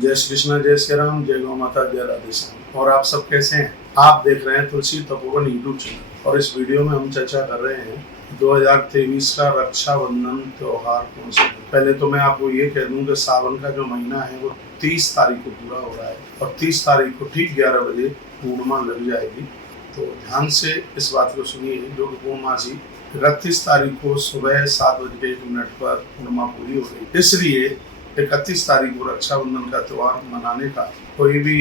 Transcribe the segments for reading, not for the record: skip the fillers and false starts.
जय श्री कृष्ण, जय श्री राम, जय गौ माता, जय राधे श्याम। और आप सब कैसे हैं? आप देख रहे हैं तुलसी तपोवन यूट्यूब चैनल और इस वीडियो में हम चर्चा कर रहे हैं 2023 का रक्षाबंधन त्योहार कौन सा। पहले तो मैं आपको ये कह दूं कि सावन का जो महीना है वो 30 तारीख को पूरा हो रहा है और 30 तारीख को ठीक 11 बजे पूर्णिमा लग जाएगी। तो ध्यान से इस बात को सुनिए, जो कि पूर्णमासी 31 तारीख को सुबह 7:01 पर पूर्णिमा पूरी हो गई। इसलिए 31 तारीख को रक्षाबंधन का त्यौहार मनाने का कोई भी,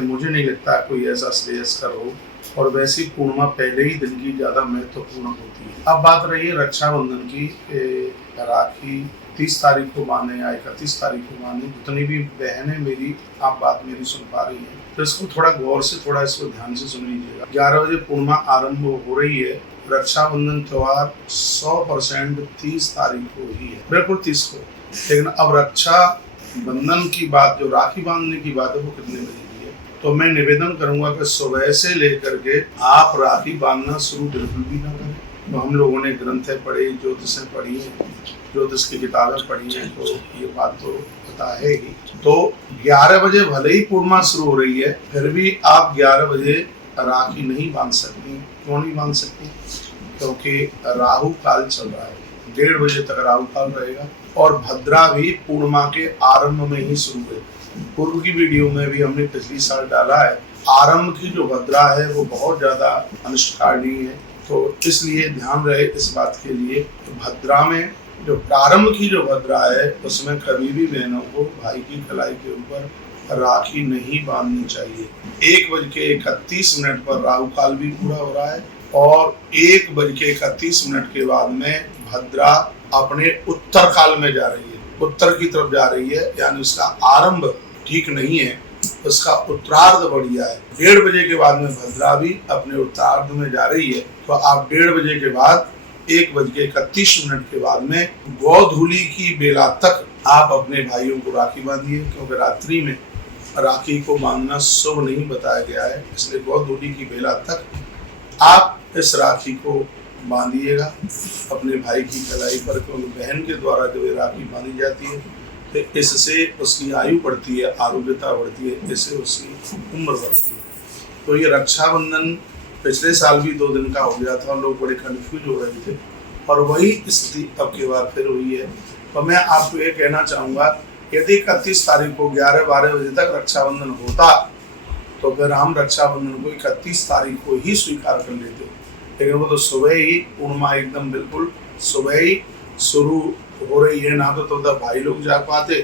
मुझे नहीं लगता कोई ऐसा श्रेयस्कर हो, और वैसी पूर्णिमा पहले ही दिन की ज़्यादा महत्वपूर्ण होती है। अब बात रही है रक्षाबंधन की, राखी 30 तारीख को बांधे या 31 तारीख को बांधे। जितनी भी बहनें मेरी आप बात मेरी सुन पा रही हैं तो इसको थोड़ा गौर से, थोड़ा इसको ध्यान से सुन लीजिएगा। 11 बजे पूर्णिमा आरंभ हो रही है। रक्षाबंधन त्यौहार 100% 30 तारीख को ही है, बिल्कुल 30 को। लेकिन अब रक्षा बंधन की बात, जो राखी बांधने की बात है, वो कितने बजे की है? तो मैं निवेदन करूंगा कि सुबह से लेकर के आप राखी बांधना शुरू बिल्कुल भी ना करें। तो हम लोगों ने ग्रंथें पढ़ी, ज्योतिषें पढ़ी हैं, ज्योतिष की किताबें पढ़ी हैं, तो ये बात तो पता है ही। तो 11 बजे भले ही पूर्णिमा शुरू हो रही है, फिर भी आप 11 बजे राखी नहीं बांध सकती। क्यों नहीं बांध सकती? क्योंकि राहु काल चल रहा है, 1:30 बजे तक राहु काल रहेगा और भद्रा भी पूर्णिमा के आरंभ में ही शुरू है। पूर्व की वीडियो में भी हमने पिछली साल डाला है, आरंभ की जो भद्रा है वो बहुत ज्यादा अनिष्टकारणी है। तो इसलिए ध्यान रहे इस बात के लिए। तो भद्रा में जो प्रारंभ की जो भद्रा है उसमें कभी भी बहनों को भाई की कलाई के ऊपर राखी नहीं बांधनी चाहिए। 1:31 पर राहु काल भी पूरा हो रहा है और 1:31 के बाद में भद्रा अपने उत्तर काल में जा रही है, उत्तर की तरफ जा रही है, यानी उसका आरंभ ठीक नहीं है, उसका उत्तरार्ध बढ़िया है। 1:30 बजे के बाद में भद्रा भी अपने उत्तरार्ध में जा रही है। तो आप 1:30 बजे के बाद 1:31 के बाद में गोधूली की बेला तक आप अपने भाइयों को राखी बांधिए, क्योंकि रात्रि में राखी को बांधना शुभ नहीं बताया गया है। इसलिए गोधूली की बेला तक आप इस राखी को बांधिएगा अपने भाई की कलाई पर, क्योंकि बहन के द्वारा जब ये राखी बांधी जाती है तो इससे उसकी आयु बढ़ती है, आरोग्यता बढ़ती है, इससे उसकी उम्र बढ़ती है। तो ये रक्षाबंधन पिछले साल भी 2 दिन का हो गया था, लोग बड़े कंफ्यूज हो रहे थे और वही स्थिति अब की बार फिर हुई है। तो मैं आपको ये कहना चाहूँगा, यदि 31 तारीख को 11-12 बजे तक रक्षाबंधन होता तो फिर हम रक्षाबंधन को 31 तारीख को ही स्वीकार कर लेते। लेकिन वो तो सुबह ही पूर्णिमा एकदम बिल्कुल सुबह ही शुरू हो रही है, ना तो भाई लोग जा पाते,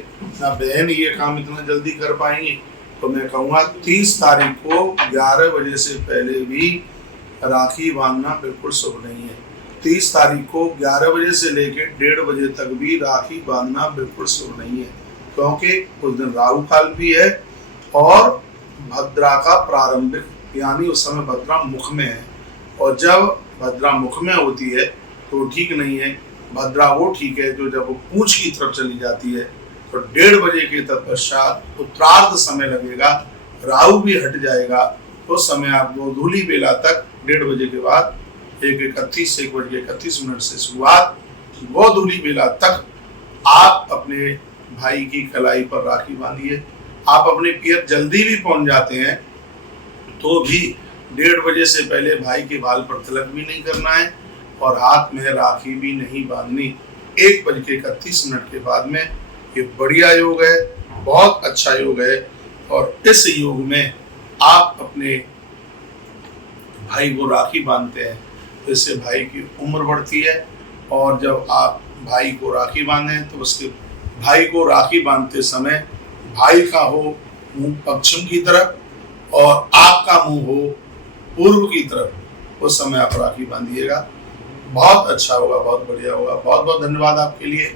ना बहन ये काम इतना जल्दी कर पाएंगे। तो मैं कहूँगा 30 तारीख को 11 बजे से पहले भी राखी बांधना बिल्कुल शुभ नहीं है। 30 तारीख को 11 बजे से लेकर 1:30 बजे तक भी राखी बांधना बिल्कुल शुभ नहीं है, क्योंकि उस दिन राहु काल भी है और भद्रा का प्रारंभिक, यानी उस समय भद्रा मुख में है। और जब भद्रा मुख में होती है तो ठीक नहीं है। भद्रा वो ठीक है जो जब वो पूंछ की तरफ चली जाती है तो 1:30 बजे के तत्पश्चात उत्तरार्ध समय लगेगा, राहु भी हट जाएगा। तो समय आप गोधूली बेला तक 1:30 बजे के बाद 1:31 से शुरुआत, गोधूली बेला तक आप अपने भाई की कलाई पर राखी बांधिए। आप अपने पियर जल्दी भी पहुंच जाते हैं तो भी 1:30 बजे से पहले भाई के बाल पर तिलक भी नहीं करना है और हाथ में राखी भी नहीं बांधनी। 1:31 के बाद में ये बढ़िया योग है, बहुत अच्छा योग है। और इस योग में आप अपने भाई को राखी बांधते हैं तो इससे भाई की उम्र बढ़ती है। और जब आप भाई को राखी बांधें तो उसके भाई को राखी बांधते समय भाई का हो मुंह पश्चिम की तरफ और आपका मुंह हो पूर्व की तरफ, उस समय आप राखी बांधिएगा। बहुत अच्छा होगा, बहुत बढ़िया होगा। बहुत बहुत धन्यवाद आपके लिए।